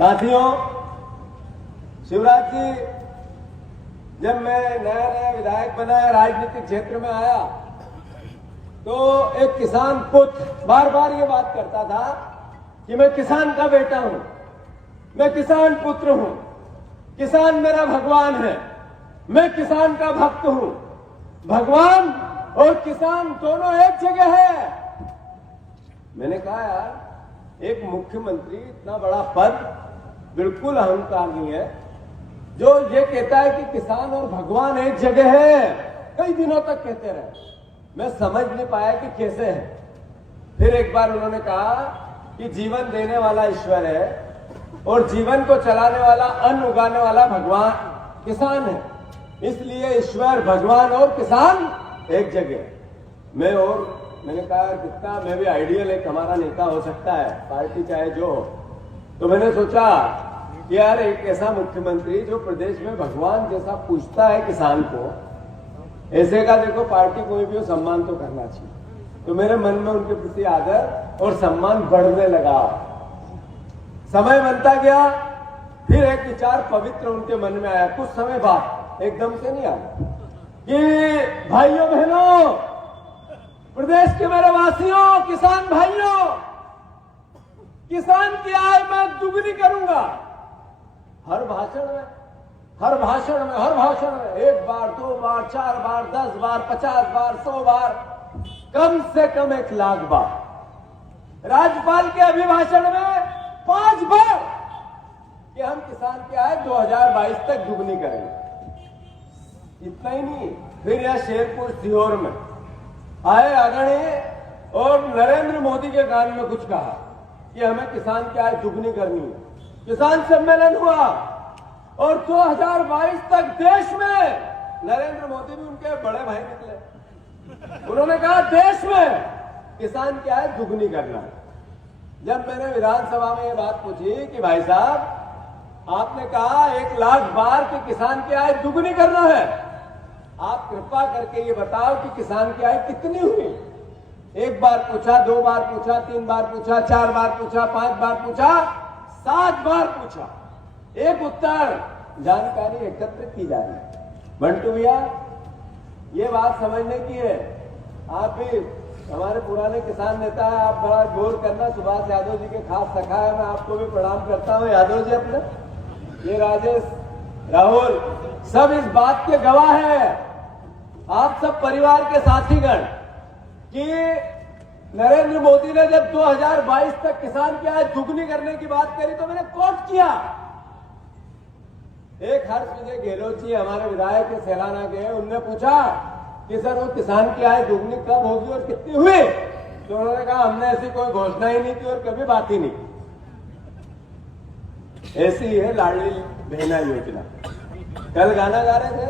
साथियों, शिवराज जी, जब मैं नया नया विधायक बना, राजनीतिक क्षेत्र में आया, तो एक किसान पुत्र बार बार ये बात करता था कि मैं किसान का बेटा हूं, मैं किसान पुत्र हूं, किसान मेरा भगवान है, मैं किसान का भक्त हूं। भगवान और किसान दोनों एक जगह है। मैंने कहा यार, एक मुख्यमंत्री, इतना बड़ा पद, बिल्कुल अहंकार नहीं है, जो ये कहता है कि किसान और भगवान एक जगह है। कई दिनों तक कहते रहे, मैं समझ नहीं पाया कि कैसे है। फिर एक बार उन्होंने कहा कि जीवन देने वाला ईश्वर है और जीवन को चलाने वाला, अन्न उगाने वाला भगवान किसान है, इसलिए ईश्वर, भगवान और किसान एक जगह। मैंने कहा कितना मैं भी आइडियल एक हमारा नेता हो सकता है, पार्टी चाहे जो हो। तो मैंने सोचा कि यार, एक ऐसा मुख्यमंत्री जो प्रदेश में भगवान जैसा पूछता है किसान को, ऐसे का देखो पार्टी कोई भी हो, सम्मान तो करना चाहिए। तो मेरे मन में उनके प्रति आदर और सम्मान बढ़ने लगा। समय बनता गया, फिर एक विचार पवित्र उनके मन में आया, कुछ समय बाद, एकदम से नहीं आया, कि भाइयों बहनों, प्रदेश के मेरे वासियों, किसान भाइयों, किसान की आय मैं दुगनी करूंगा। हर भाषण में एक बार, दो बार, 4 बार, 10 बार, 50 बार, 100 बार, कम से कम 1 लाख बार। राज्यपाल के अभिभाषण में 5 बार कि हम किसान की आय 2022 तक दुगनी करेंगे। इतना ही नहीं, फिर यह शेरपुर सीहोर में आए आदरणीय और नरेंद्र मोदी के कान में कुछ कहा कि हमें किसान की आय दुगनी करनी है। किसान सम्मेलन हुआ और 2022 तक देश में, नरेंद्र मोदी भी उनके बड़े भाई निकले, उन्होंने कहा देश में किसान की आय दुगनी करना है। जब मैंने विधानसभा में ये बात पूछी कि भाई साहब, आपने कहा 1 लाख बार कि किसान की आय दुगनी करना है, आप कृपा करके ये बताओ कि किसान की आय कितनी हुई। 1 बार पूछा, 2 बार पूछा, 3 बार पूछा, 4 बार पूछा, 5 बार पूछा, 7 बार पूछा, एक उत्तर, जानकारी एकत्रित की जा रही है। बंटू भैया, ये बात समझने की है। आप भी हमारे पुराने किसान नेता है, आप बड़ा गौर करना, सुभाष यादव जी के खास सखा है, मैं आपको भी प्रणाम करता हूं। यादव जी अपने, ये राजेश, राहुल, सब इस बात के गवाह है, आप सब परिवार के साथीगण, कि नरेंद्र मोदी ने जब 2022 तक किसान की आय दुगनी करने की बात करी तो मैंने कोट किया। एक हर्ष विजय गहलोत जी हमारे विधायक के सैलाना के, उनने पूछा कि सर वो किसान की आय दुगनी कब होगी और कितनी हुई? तो उन्होंने कहा हमने ऐसी कोई घोषणा ही नहीं की और कभी बात ही नहीं। ऐसी है लाडली बहना योजना। कल गाना गा रहे थे,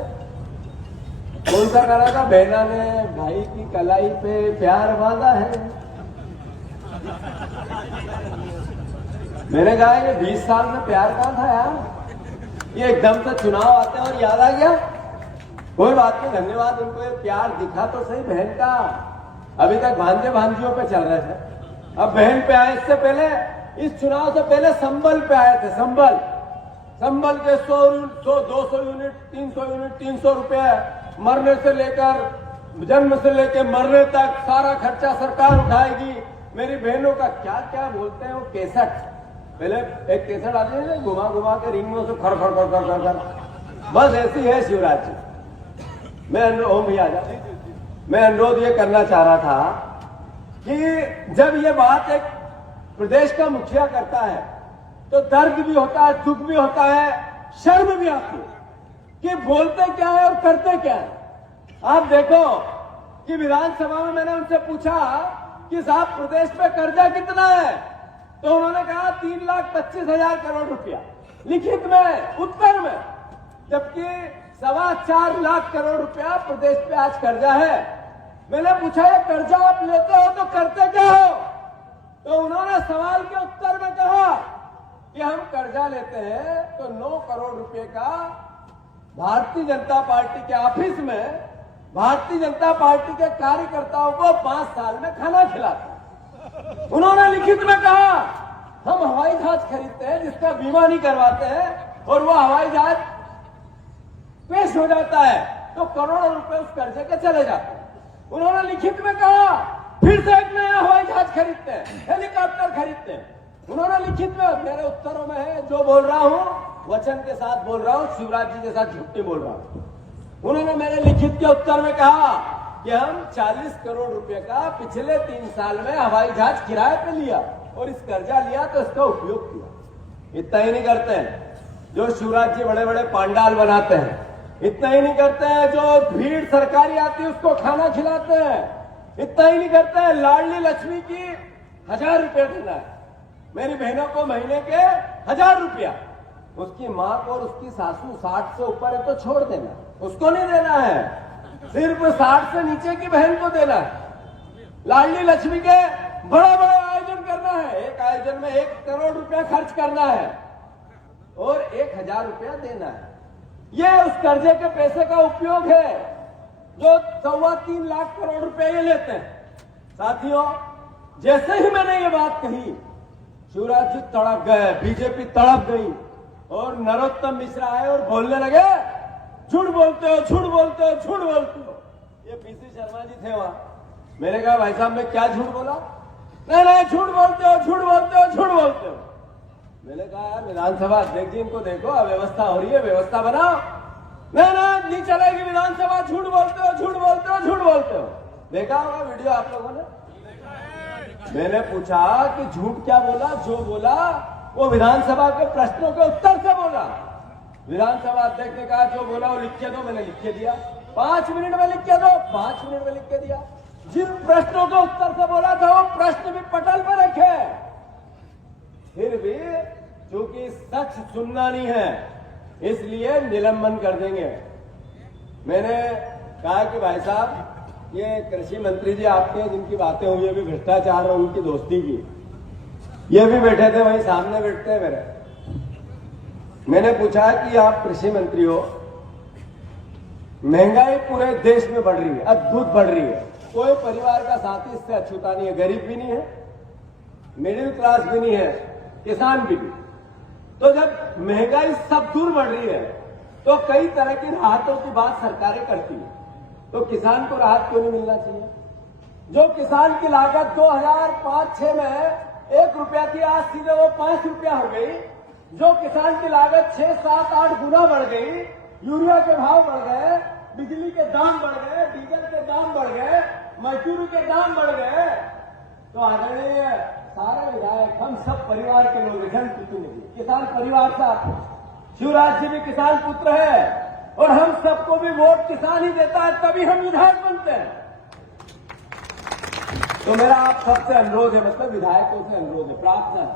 कौन सा गाना था? बहना ने भाई की कलाई पे प्यार बांधा है। मैंने कहा ये 20 साल में प्यार कहां था यार, ये एकदम से चुनाव आते हैं और याद आ गया। कोई बात नहीं, धन्यवाद उनको, ये प्यार दिखा तो सही बहन का। अभी तक भांजे भांजियों पे चल रहे थे, अब बहन पे आए। इससे पहले, इस चुनाव से पहले संबल पे आए थे। संबल के 100, 200 यूनिट, 300 यूनिट, 300 रुपए, मरने से लेकर, जन्म से लेकर मरने तक सारा खर्चा सरकार उठाएगी। मेरी बहनों का क्या क्या बोलते हैं वो, केसट, पहले एक केसट आती है घुमा घुमा के रिंग में, खर खर खर खर खर खर, बस ऐसी है शिवराज जी। मैं ओम भैया जाते, मैं अनुरोध ये करना चाह रहा था कि जब ये बात एक प्रदेश का मुखिया करता है तो दर्द भी होता है, दुख भी होता है, शर्म भी आती है कि बोलते क्या है और करते क्या है। आप देखो कि विधानसभा में मैंने उनसे पूछा कि साहब प्रदेश पे कर्जा कितना है, तो उन्होंने कहा 3,25,000 करोड़ रुपया, लिखित में, उत्तर में, जबकि 4.25 लाख करोड़ रुपया प्रदेश पे आज कर्जा है। मैंने पूछा ये कर्जा आप लेते हो तो करते क्या हो? तो उन्होंने सवाल के उत्तर में कहा कि हम कर्जा लेते हैं तो 9 करोड़ रुपए का भारतीय जनता पार्टी के ऑफिस में भारतीय जनता पार्टी के कार्यकर्ताओं को 5 साल में खाना खिलाता। उन्होंने लिखित में कहा हम हवाई जहाज खरीदते हैं जिसका बीमा नहीं करवाते हैं और वो हवाई जहाज पेश हो जाता है तो करोड़ों रुपए उस कर्जे के चले जाते हैं। उन्होंने लिखित में कहा फिर से एक नया हवाई जहाज खरीदते हैं, हेलीकॉप्टर खरीदते हैं। उन्होंने लिखित में, मेरे उत्तरों में है, जो बोल रहा हूं वचन के साथ बोल रहा हूं, शिवराज जी के साथ झूठी बोल रहा हूं। उन्होंने मेरे लिखित के उत्तर में कहा कि हम 40 करोड़ रुपए का पिछले 3 साल में हवाई जहाज किराए पे लिया और इस कर्जा लिया तो इसका उपयोग किया। इतना ही नहीं करते हैं जो शिवराज जी बड़े बड़े पांडाल बनाते हैं, इतना ही नहीं करते हैं जो भीड़ सरकारी आती है उसको खाना खिलाते हैं, इतना ही नहीं करते हैं लाडली लक्ष्मी की 1000 रुपया देना है, मेरी बहनों को महीने के 1000 रुपया, उसकी मां को और उसकी सासू 60 से ऊपर है तो छोड़ देना, उसको नहीं देना है, सिर्फ 60 से नीचे की बहन को देना है। लाडली लक्ष्मी के बड़ा बड़ा आयोजन करना है, एक आयोजन में 1 करोड़ रुपया खर्च करना है और 1000 रुपया देना है। ये उस कर्जे के पैसे का उपयोग है जो 3.25 लाख करोड़ रुपए ये लेते हैं। साथियों, जैसे ही मैंने ये बात कही शिवराज जी तड़प गए, बीजेपी तड़प गई और नरोत्तम मिश्रा आए और बोलने लगे झूठ बोलते हो, झूठ बोलते हो, झूठ बोलते हो। ये पीसी शर्मा जी थे वहां। मैंने कहा भाई साहब मैं क्या झूठ बोला? नहीं नहीं, झूठ बोलते हो, झूठ बोलते हो, झूठ बोलते हो। मैंने कहा यार विधानसभा अध्यक्ष जी इनको देखो, अव्यवस्था हो रही है, व्यवस्था बनाओ। नहीं चलेगी विधानसभा, झूठ बोलते हो, झूठ बोलते हो, झूठ बोलते हो। देखा होगा वीडियो आप लोगों ने। मैंने पूछा कि झूठ क्या बोला? जो बोला वो विधानसभा के प्रश्नों के उत्तर से बोला। विधानसभा अध्यक्ष ने कहा जो बोला वो लिख के दो, मैंने लिख के दिया। 5 मिनट में लिख के दो, 5 मिनट में लिख के दिया। जिन प्रश्नों के उत्तर से बोला था वो प्रश्न भी पटल पर रखे। फिर भी चूंकि सच सुनना नहीं है इसलिए निलंबन कर देंगे। मैंने कहा कि भाई साहब ये कृषि मंत्री जी आपके जिनकी बातें हुई अभी भ्रष्टाचार और उनकी दोस्ती की, ये भी बैठे थे वहीं सामने बैठते हैं मेरे। मैंने पूछा कि आप कृषि मंत्री हो, महंगाई पूरे देश में बढ़ रही है, अद्भुत बढ़ रही है, कोई परिवार का साथी इससे अछूता नहीं है, गरीब भी नहीं है, मिडिल क्लास भी नहीं है, किसान भी नहीं। तो जब महंगाई सब दूर बढ़ रही है तो कई तरह की राहतों की बात सरकारें करती है, तो किसान को राहत क्यों नहीं मिलना चाहिए? जो किसान की लागत 2005-06 में 1 रुपया थी, आज सीधे वो 5 रुपया हो गई। जो किसान की लागत 6, 7, 8 गुना बढ़ गई, यूरिया के भाव बढ़ गए, बिजली के दाम बढ़ गए, डीजल के दाम बढ़ गए, मजदूरी के दाम बढ़ गए। तो आदरणीय सारे विधायक हम सब परिवार के लोग, जनप्रतिनिधि, किसान परिवार से आते हैं। शिवराज जी भी किसान पुत्र है और हम सबको भी वोट किसान ही देता है, तभी हम विधायक बनते हैं। तो मेरा आप सबसे अनुरोध है, मतलब विधायकों से अनुरोध है, प्रार्थना है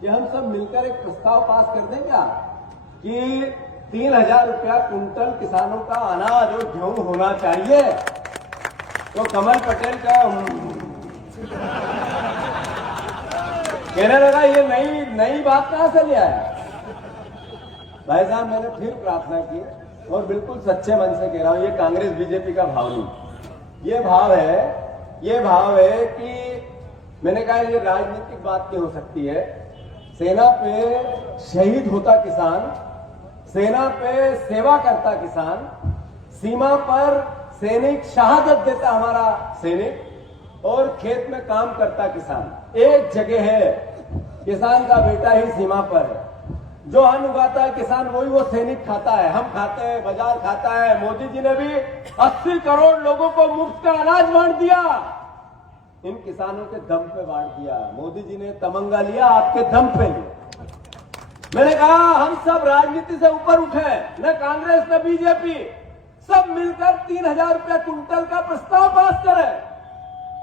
कि हम सब मिलकर एक प्रस्ताव पास कर दें क्या कि 3000 रुपया कुंटल किसानों का अनाज और गेहूं होना चाहिए। तो कमल पटेल का कहने लगा ये नई बात कहां से ले आया? भाई साहब मैंने फिर प्रार्थना की और बिल्कुल सच्चे मन से कह रहा हूं, ये कांग्रेस बीजेपी का भाव नहीं, ये भाव है कि मैंने कहा ये राजनीतिक बात नहीं हो सकती है। सेना पे शहीद होता किसान, सेना पे सेवा करता किसान, सीमा पर सैनिक शहादत देता हमारा सैनिक, और खेत में काम करता किसान। एक जगह है किसान का बेटा ही सीमा पर है, जो अन्न उगाता है किसान वही वो सैनिक खाता है, हम खाते हैं, बाजार खाता है। मोदी जी ने भी 80 करोड़ लोगों को मुफ्त का अनाज बांट दिया, इन किसानों के दम पे बांट दिया। मोदी जी ने तमंगा लिया, आपके दम पे लिया। मैंने कहा हम सब राजनीति से ऊपर उठे, न कांग्रेस न बीजेपी, सब मिलकर 3000 रुपया कुंटल का प्रस्ताव पास करें।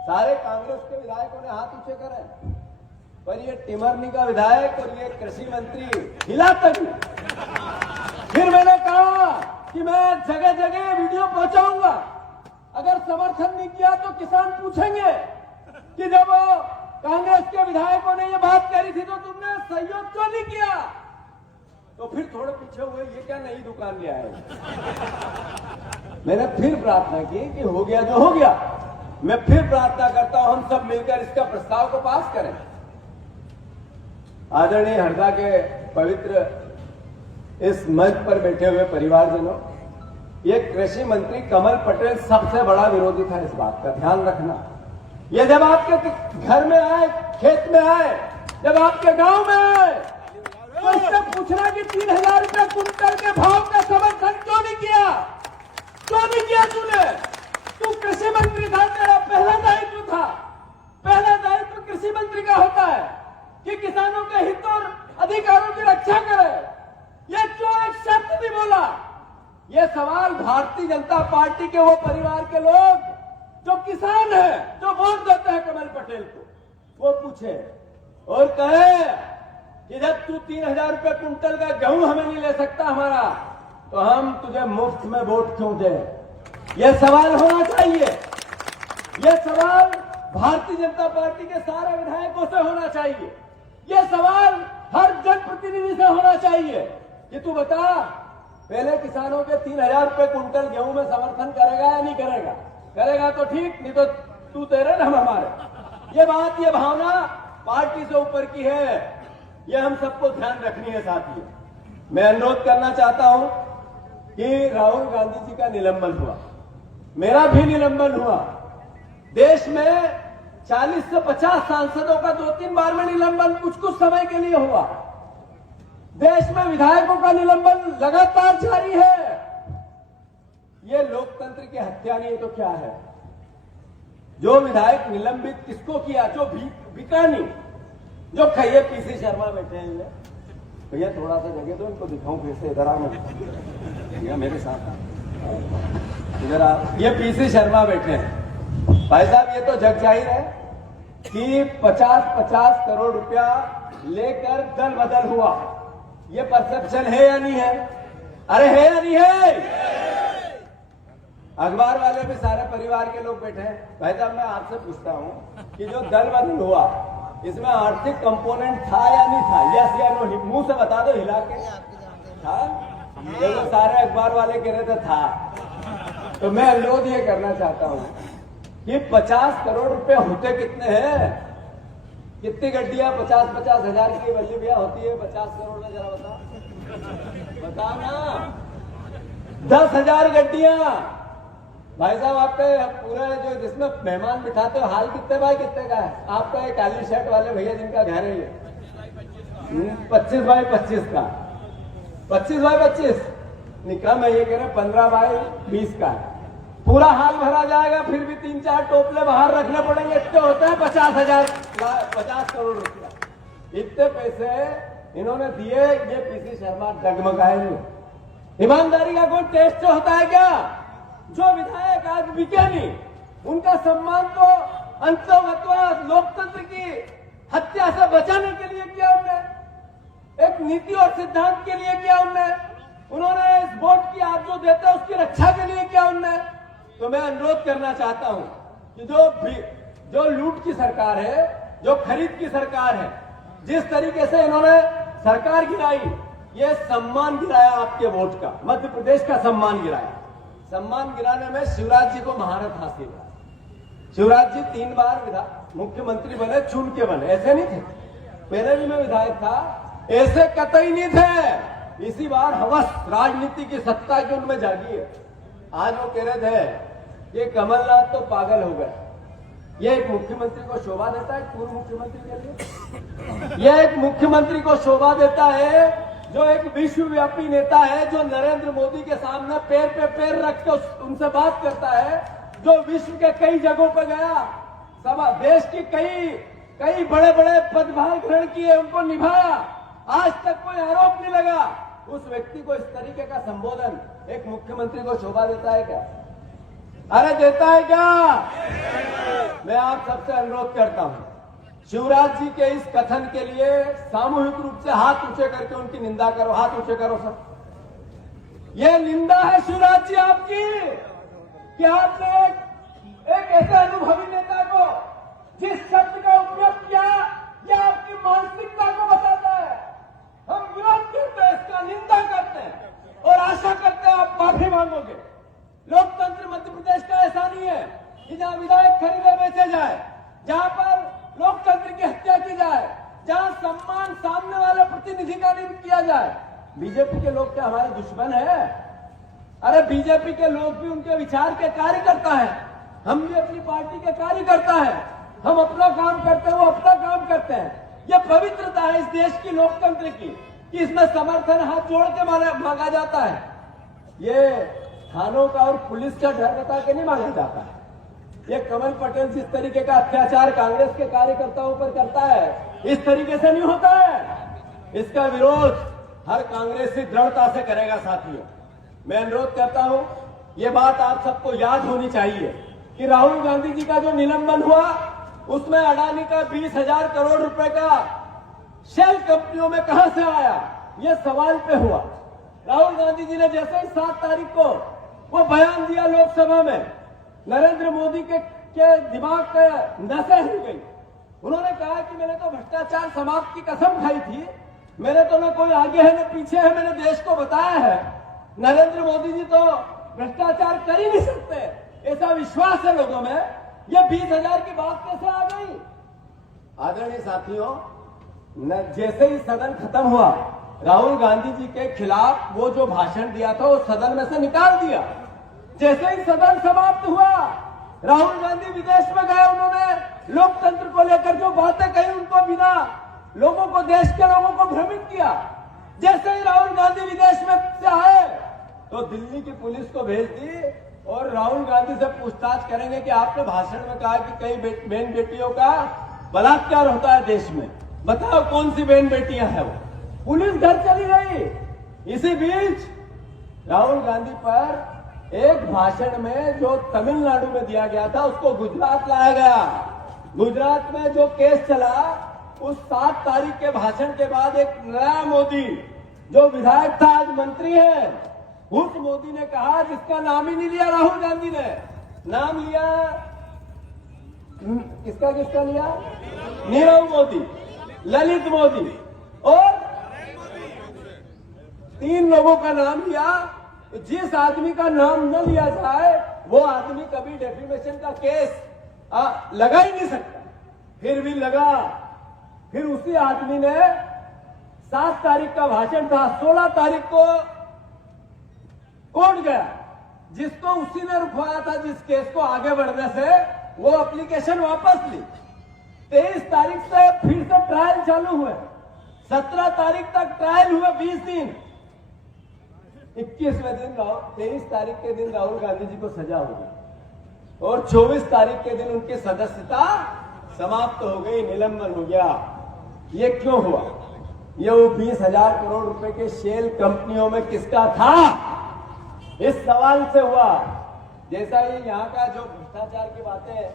सारे कांग्रेस के विधायकों ने हाथ ऊंचे करे, पर ये टिमरनी का विधायक और ये कृषि मंत्री हिला तक नहीं। फिर मैंने कहा कि मैं जगह जगह वीडियो पहुंचाऊंगा, अगर समर्थन नहीं किया तो किसान पूछेंगे कि जब कांग्रेस के विधायकों ने ये बात करी थी तो तुमने सहयोग क्यों नहीं किया? तो फिर थोड़े पीछे हुए, ये क्या नई दुकान ले आए? मैंने फिर प्रार्थना की कि हो गया जो हो गया। मैं फिर प्रार्थना करता हूं हम सब मिलकर इसका प्रस्ताव को पास करें। आदरणीय हरदा के पवित्र इस मंच पर बैठे हुए परिवारजनों, ये कृषि मंत्री कमल पटेल सबसे बड़ा विरोधी था इस बात का ध्यान रखना। ये जब आपके घर में आए, खेत में आए, जब आपके गांव में आए, तो इससे पूछना कि 3,000 रुपए कुंटल के भाव का समर्थन क्यों नहीं किया? क्यों नहीं किया तूने? तू कृषि मंत्री था, तेरा पहला दायित्व था। पहला दायित्व कृषि मंत्री का होता है कि किसानों के हित और अधिकारों की रक्षा करे। ये क्यों एक शब्द नहीं बोला? ये सवाल भारतीय जनता पार्टी के वो परिवार के लोग जो किसान हैं, जो वोट देते हैं कमल पटेल को, वो पूछे और कहे कि जब तू 3,000 रुपए कुंटल का गेहूं हमें नहीं ले सकता हमारा, तो हम तुझे मुफ्त में वोट क्यों दें? यह सवाल होना चाहिए। यह सवाल भारतीय जनता पार्टी के सारे विधायकों से होना चाहिए। यह सवाल हर जनप्रतिनिधि से होना चाहिए कि तू बता, पहले किसानों के 3,000 रुपए कुंटल गेहूं में समर्थन करेगा या नहीं करेगा? करेगा तो ठीक, नहीं तो तू तेरे ना हम हमारे। ये बात, ये भावना पार्टी से ऊपर की है, ये हम सबको ध्यान रखनी है। साथियों, मैं अनुरोध करना चाहता हूं कि राहुल गांधी जी का निलंबन हुआ, मेरा भी निलंबन हुआ। देश में 40 से 50 सांसदों का 2-3 बार में निलंबन कुछ समय के लिए हुआ। देश में विधायकों का निलंबन लगातार जारी है। ये लोकतंत्र की हत्या नहीं है तो क्या है? जो विधायक निलंबित किसको किया? जो बिका नहीं, जो खैये पीसी शर्मा बैठे हैं। भैया थोड़ा सा जगह दो, इनको दिखाऊं फिर से। इधर आ, भैया मेरे साथ इधर आ। ये पीसी शर्मा बैठे हैं। भाई साहब, ये तो जग जाहिर है कि 50-50 करोड़ रुपया लेकर दल बदल हुआ। ये परसेप्शन है या नहीं है? अरे है या नहीं है? अखबार वाले भी सारे परिवार के लोग बैठे हैं। भाई साहब, मैं आपसे पूछता हूं कि जो दल बदल हुआ, इसमें आर्थिक कंपोनेंट था या नहीं था? यस या नो? मुंह से बता दो, हिला के। था? ये तो सारे अखबार वाले कह रहे थे था। तो मैं अनुरोध ये करना चाहता हूं कि 50 करोड़ रुपए होते कितने हैं? कितनी गड्डियां 50-50 हजार की बल्ली भैया होती है 50 करोड़ में? जरा बता ना। 10,000 गड्डियां। भाई साहब, आपके पूरा जो जिसमें मेहमान बिठाते हो, हाल कितने बाय कितने का है? आपका एक काली शर्ट वाले भैया जिनका घर है, 25 बाय 25 का। 25 बाय 25 निकला। मैं ये कह रहा 15 बाय 20 का है। पूरा हाल भरा जाएगा, फिर भी 3-4 टोपले बाहर रखने पड़ेंगे। इतने होते हैं 50 करोड़ रुपया। इतने पैसे इन्होंने दिए। ये पीसी शर्मा डगमगाए नहीं। ईमानदारी का कोई टेस्ट होता है क्या? जो विधायक आज बिके नहीं, उनका सम्मान तो अंततः लोकतंत्र की हत्या से बचाने के लिए किया उन्होंने, एक नीति और सिद्धांत के लिए किया उन्होंने इस वोट की आज जो देते हैं उसकी रक्षा के लिए किया उन्होंने। तो मैं अनुरोध करना चाहता हूं कि जो लूट की सरकार है, जो खरीद की सरकार है, जिस तरीके से इन्होंने सरकार गिराई, ये सम्मान गिराया आपके वोट का, मध्य प्रदेश का सम्मान गिराया। सम्मान गिराने में शिवराज जी को महारत हासिल है। शिवराज जी 3 बार मुख्यमंत्री बने, चुन के बने, ऐसे नहीं थे। पहले भी मैं विधायक था, ऐसे कतई नहीं थे। इसी बार हवस राजनीति की सत्ता की उनमें जागी है। आज वो कह रहे थे ये कमलनाथ तो पागल हो गए। ये एक मुख्यमंत्री को शोभा देता है? पूर्व मुख्यमंत्री के लिए यह एक मुख्यमंत्री को शोभा देता है जो एक विश्वव्यापी नेता है, जो नरेंद्र मोदी के सामने पैर पे पैर रख के उनसे बात करता है, जो विश्व के कई जगहों पर गया, देश की कई बड़े बड़े पदभार ग्रहण किए, उनको निभाया, आज तक कोई आरोप नहीं लगा। उस व्यक्ति को इस तरीके का संबोधन एक मुख्यमंत्री को शोभा देता है क्या? अरे देता है क्या? मैं आप सबसे अनुरोध करता हूं, शिवराज जी के इस कथन के लिए सामूहिक रूप से हाथ ऊंचे करके उनकी निंदा करो। हाथ ऊंचे करो सब। ये निंदा है शिवराज जी आपकी कि आपने एक ऐसे अनुभवी नेता को जिस शब्द का उपयोग किया, यह आपकी मानसिकता को बताता है। हम विरोध करते हैं, इसका निंदा करते हैं और आशा करते हैं आप माफी मांगोगे। लोकतंत्र मध्य प्रदेश का ऐसा नहीं है कि जहां विधायक खरीदे बेचे जाए, जहां पर लोकतंत्र की हत्या की जाए, जहां सम्मान सामने वाले प्रतिनिधि का नहीं किया जाए। बीजेपी के लोग क्या हमारे दुश्मन है? अरे बीजेपी के लोग भी उनके विचार के कार्यकर्ता है, हम भी अपनी पार्टी के कार्यकर्ता है। हम अपना काम करते हैं, वो अपना काम करते हैं। ये पवित्रता है इस देश की लोकतंत्र की कि इसमें समर्थन हाथ जोड़ के मांगा जाता है। ये थानों का और पुलिस का डर बता के नहीं मांगा जाता है। ये कमल पटेल जिस तरीके का अत्याचार कांग्रेस के कार्यकर्ताओं पर करता है, इस तरीके से नहीं होता है। इसका विरोध हर कांग्रेसी दृढ़ता से करेगा। साथियों, मैं अनुरोध करता हूं, ये बात आप सबको याद होनी चाहिए कि राहुल गांधी जी का जो निलंबन हुआ उसमें अडानी का 20,000 करोड़ रुपए का शेल कंपनियों में कहां से आया, ये सवाल पे हुआ। राहुल गांधी जी ने जैसे ही 7 तारीख को वो बयान दिया लोकसभा में, नरेंद्र मोदी के दिमाग पे नसें हिल गई। उन्होंने कहा कि मैंने तो भ्रष्टाचार समाप्त की कसम खाई थी, मेरे तो न कोई आगे है न पीछे है, मैंने देश को बताया है। नरेंद्र मोदी जी तो भ्रष्टाचार कर ही नहीं सकते, ऐसा विश्वास है लोगों में। ये 20,000 की बात कैसे आ गई? आदरणीय साथियों, जैसे ही सदन खत्म हुआ, राहुल गांधी जी के खिलाफ वो जो भाषण दिया था वो सदन में से निकाल दिया। जैसे ही सदन समाप्त हुआ, राहुल गांधी विदेश में गए। उन्होंने लोकतंत्र को लेकर जो बातें कही उनको बिना लोगों को, देश के लोगों को भ्रमित किया। जैसे ही राहुल गांधी विदेश में से आए तो दिल्ली की पुलिस को भेज दी और राहुल गांधी से पूछताछ करेंगे कि आपने भाषण में कहा कि कई बहन बेटियों का बलात्कार होता है देश में, बताओ कौन सी बहन बेटियां हैं वो। पुलिस घर चली गई। इसी बीच राहुल गांधी पर एक भाषण में जो तमिलनाडु में दिया गया था उसको गुजरात लाया गया। गुजरात में जो केस चला, उस 7 तारीख के भाषण के बाद एक नया मोदी जो विधायक था आज मंत्री है, उस मोदी ने कहा, जिसका नाम ही नहीं लिया राहुल गांधी ने, नाम लिया किसका लिया? नीरव मोदी, ललित मोदी और 3 लोगों का नाम लिया। जिस आदमी का नाम न लिया जाए वो आदमी कभी डेफिमेशन का केस लगा ही नहीं सकता। फिर भी लगा। फिर उसी आदमी ने 7 तारीख का भाषण था, 16 तारीख को कोर्ट गया, जिसको उसी ने रुकवाया था, जिस केस को आगे बढ़ने से, वो एप्लीकेशन वापस ली। 23 तारीख से फिर से ट्रायल चालू हुए, 17 तारीख तक ट्रायल हुए, 20 दिन। 21वें दिन 23 तारीख के दिन राहुल गांधी जी को सजा हो गई और 24 तारीख के दिन उनकी सदस्यता समाप्त हो गई, निलंबन हो गया। ये क्यों हुआ? ये वो 20,000 करोड़ रुपए के शेल कंपनियों में किसका था, इस सवाल से हुआ। जैसा ही यहाँ का जो भ्रष्टाचार की बातें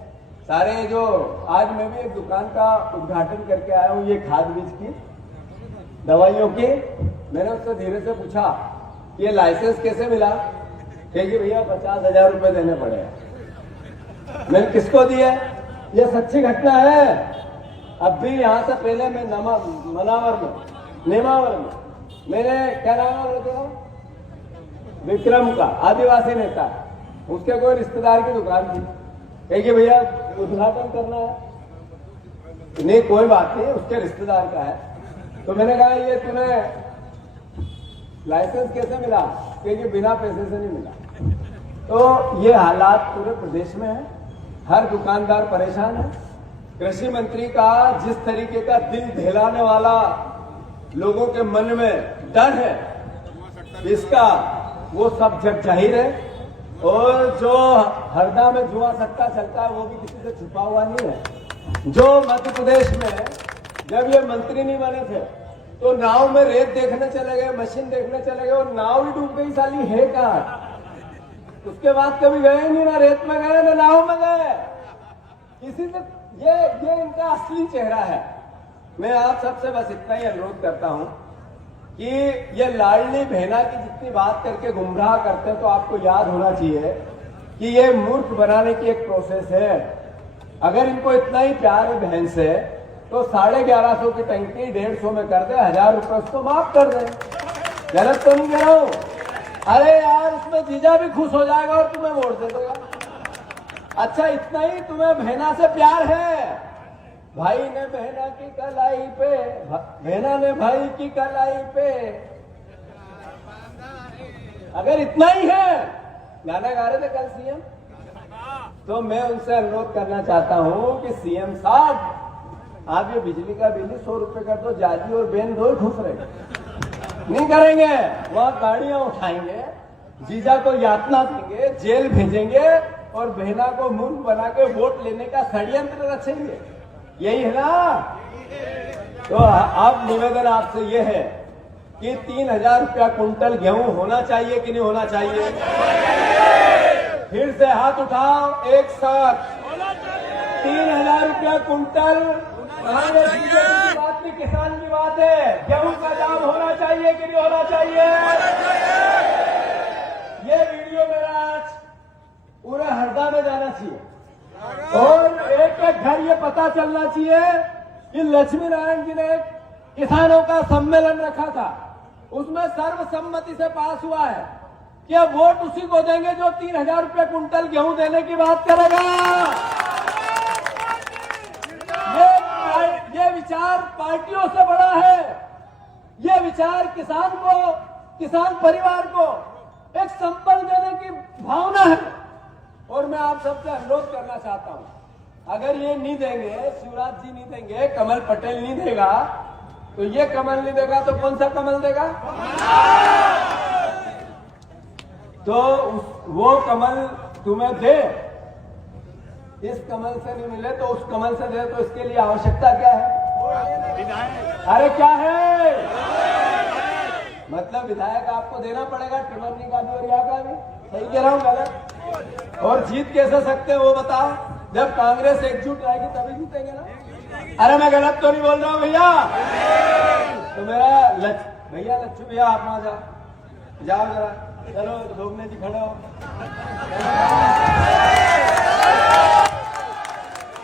सारे जो, आज मैं भी एक दुकान का उद्घाटन करके आया हूँ, ये खाद बीज की दवाइयों की। मैंने उससे धीरे से पूछा ये लाइसेंस कैसे मिला? कहेगी भैया 50,000 रुपए देने पड़े। मैंने किसको दिए? ये सच्ची घटना है। अब भी यहाँ से पहले मैं नेमावर में मैंने क्या नाम है विक्रम का, आदिवासी नेता, उसके कोई रिश्तेदार की दुकान थी। कहेगी भैया उद्घाटन करना है। नहीं कोई बात नहीं, उसके रिश्तेदार का है। तो मैंने कहा ये तुम्हें लाइसेंस कैसे मिला? क्योंकि बिना पैसे से नहीं मिला। तो ये हालात पूरे प्रदेश में है, हर दुकानदार परेशान है। कृषि मंत्री का जिस तरीके का दिल दहलाने वाला लोगों के मन में डर है, इसका वो सब जग जाहिर है। और जो हरदा में जुआ सट्टा चलता है वो भी किसी से छुपा हुआ नहीं है। जो मध्य प्रदेश में जब ये मंत्री नहीं बने थे तो नाव में रेत देखने चले गए, मशीन देखने चले गए और नाव ही डूब गई, साली है कहां। उसके बाद कभी गए नहीं, ना रेत में गए ना नाव में गए। किसी से ये इनका असली चेहरा है। मैं आप सबसे बस इतना ही अनुरोध करता हूं कि ये लाडली बहना की जितनी बात करके गुमराह करते हैं, तो आपको याद होना चाहिए कि ये मूर्ख बनाने की एक प्रोसेस है। अगर इनको इतना ही प्यार है बहन से तो 1150 की टंकी 150 में कर दे, 1000 रुपए उसको माफ कर दे। गलत तो नहीं कह रहा हूं? अरे यार उसमें जीजा भी खुश हो जाएगा और तुम्हें वोट दे देगा। अच्छा इतना ही तुम्हें बहना से प्यार है भाई ने बहना की कलाई पे, बहना ने भाई की कलाई पे। अगर इतना ही है, गाना गा रहे थे कल सीएम, तो मैं उनसे अनुरोध करना चाहता हूं कि सीएम साहब आप ये बिजली का बिल 100 रुपए कर दो, जाजी और बेन दो ठूस रहे नहीं करेंगे। वहां गाड़ियां उठाएंगे, जीजा को यातना देंगे, जेल भेजेंगे और बहना को मूर्ख बना के वोट लेने का षड्यंत्र रचेंगे। यही है ना? तो अब निवेदन आपसे ये है कि 3000 रुपया कुंटल गेहूं होना चाहिए कि नहीं होना चाहिए? फिर से हाथ उठाओ एक साथ। 3000 रुपया कुंटल। बीजेपी की बात नहीं, किसान की बात है। गेहूं का दाम होना चाहिए कि नहीं होना चाहिए? ये वीडियो मेरा आज पूरे हरदा में जाना चाहिए और एक एक घर ये पता चलना चाहिए कि लक्ष्मी नारायण जी ने किसानों का सम्मेलन रखा था, उसमें सर्वसम्मति से पास हुआ है कि अब वोट उसी को देंगे जो 3000 रुपये कुंटल गेहूं देने की बात करेगा। ये विचार पार्टियों से बड़ा है। ये विचार किसान को, किसान परिवार को एक संबल देने की भावना है। और मैं आप सबसे अनुरोध करना चाहता हूं, अगर ये नहीं देंगे, शिवराज जी नहीं देंगे, कमल पटेल नहीं देगा, तो ये कमल नहीं देगा तो कौन सा कमल देगा? तो वो कमल तुम्हें दे, इस कमल से नहीं मिले तो उस कमल से दे। तो इसके लिए आवश्यकता क्या है? अरे क्या है? मतलब विधायक आपको देना पड़ेगा, टिमरनी का भी और यहाँ का भी। सही कह रहा हूँ गलत? और जीत कैसे सकते हैं वो बताओ? जब कांग्रेस एकजुट रहेगी तभी जीतेंगे ना। अरे मैं गलत तो नहीं बोल रहा हूँ भैया? तो मेरा भैया लच्छू भैया आप वहां जाओ जरा, चलो लोगने जी खड़े हो।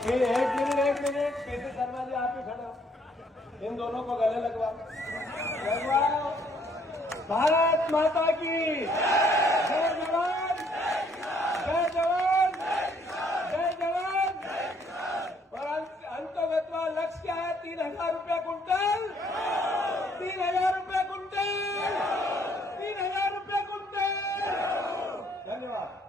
एक मिनट केसी शर्मा जी आप ही खड़े हो, इन दोनों को गले लगवाओ। भारत माता की जय जवान, जय जवान, जय जवान। और अंतोगतवा लक्ष्य क्या है? 3000 रुपया कुंटल, 3000 रुपया कुंटल, 3000 रुपया कुंटल। धन्यवाद।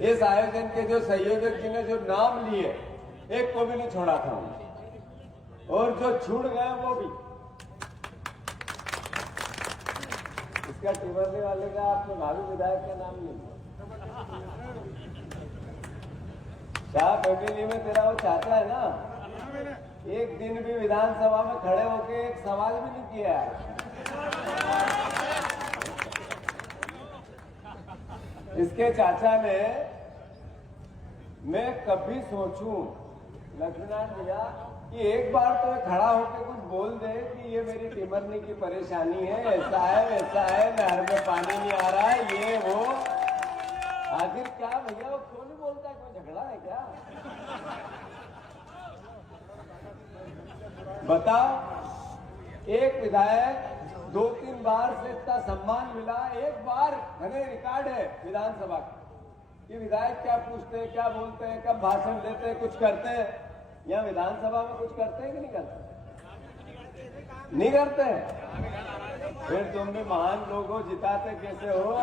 इस आयोजन के जो संयोजक जी ने जो नाम लिए, एक को भी नहीं छोड़ा था, और जो छूट गए वो भी। इसका टिमरने वाले का आपने भावी विधायक का नाम नहीं लिया। शाह फैमिली में तेरा वो चाचा है ना, एक दिन भी विधानसभा में खड़े होके एक सवाल भी नहीं किया है। इसके चाचा ने, मैं कभी सोचूं लक्ष्मीनारायण भैया कि एक बार तो खड़ा होकर कुछ बोल दे कि ये मेरी टिमरनी की परेशानी है, ऐसा है वैसा है, नहर में पानी नहीं आ रहा है, ये वो। आखिर क्या भैया वो क्यों नहीं बोलता, कोई झगड़ा है क्या? बताओ, एक विधायक 2-3 बार से इतना सम्मान मिला, एक बार घने रिकॉर्ड है विधानसभा का कि विधायक क्या पूछते हैं, क्या बोलते हैं, कब भाषण देते हैं, कुछ करते हैं। यहाँ विधानसभा में कुछ करते हैं कि नहीं करते? नहीं करते हैं। फिर तुम भी महान लोग हो, जिताते कैसे हो?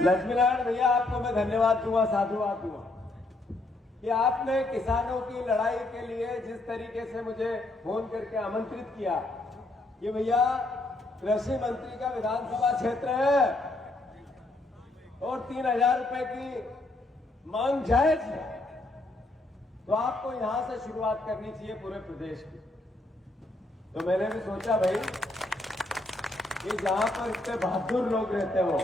लक्ष्मीनारायण भैया, आपको मैं धन्यवाद दूंगा, साधुवाद दूंगा कि आपने किसानों की लड़ाई के लिए जिस तरीके से मुझे फोन करके आमंत्रित किया कि भैया कृषि मंत्री का विधानसभा क्षेत्र है और 3,000 रुपए की मांग जायज है, तो आपको यहां से शुरुआत करनी चाहिए पूरे प्रदेश की। तो मैंने भी सोचा भाई कि जहां पर इतने बहादुर लोग रहते हो,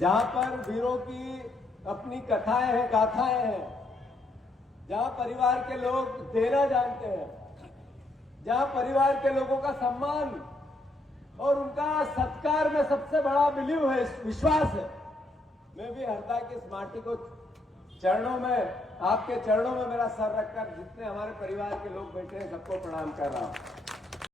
जहां पर वीरों की अपनी कथाएं हैं, गाथाएं हैं, जहां परिवार के लोग देना जानते हैं, जहां परिवार के लोगों का सम्मान और उनका सत्कार में सबसे बड़ा बिलीव है, विश्वास है। मैं भी हरदा की इस माटी को चरणों में, आपके चरणों में मेरा सर रखकर जितने हमारे परिवार के लोग बैठे हैं सबको प्रणाम कर रहा हूं।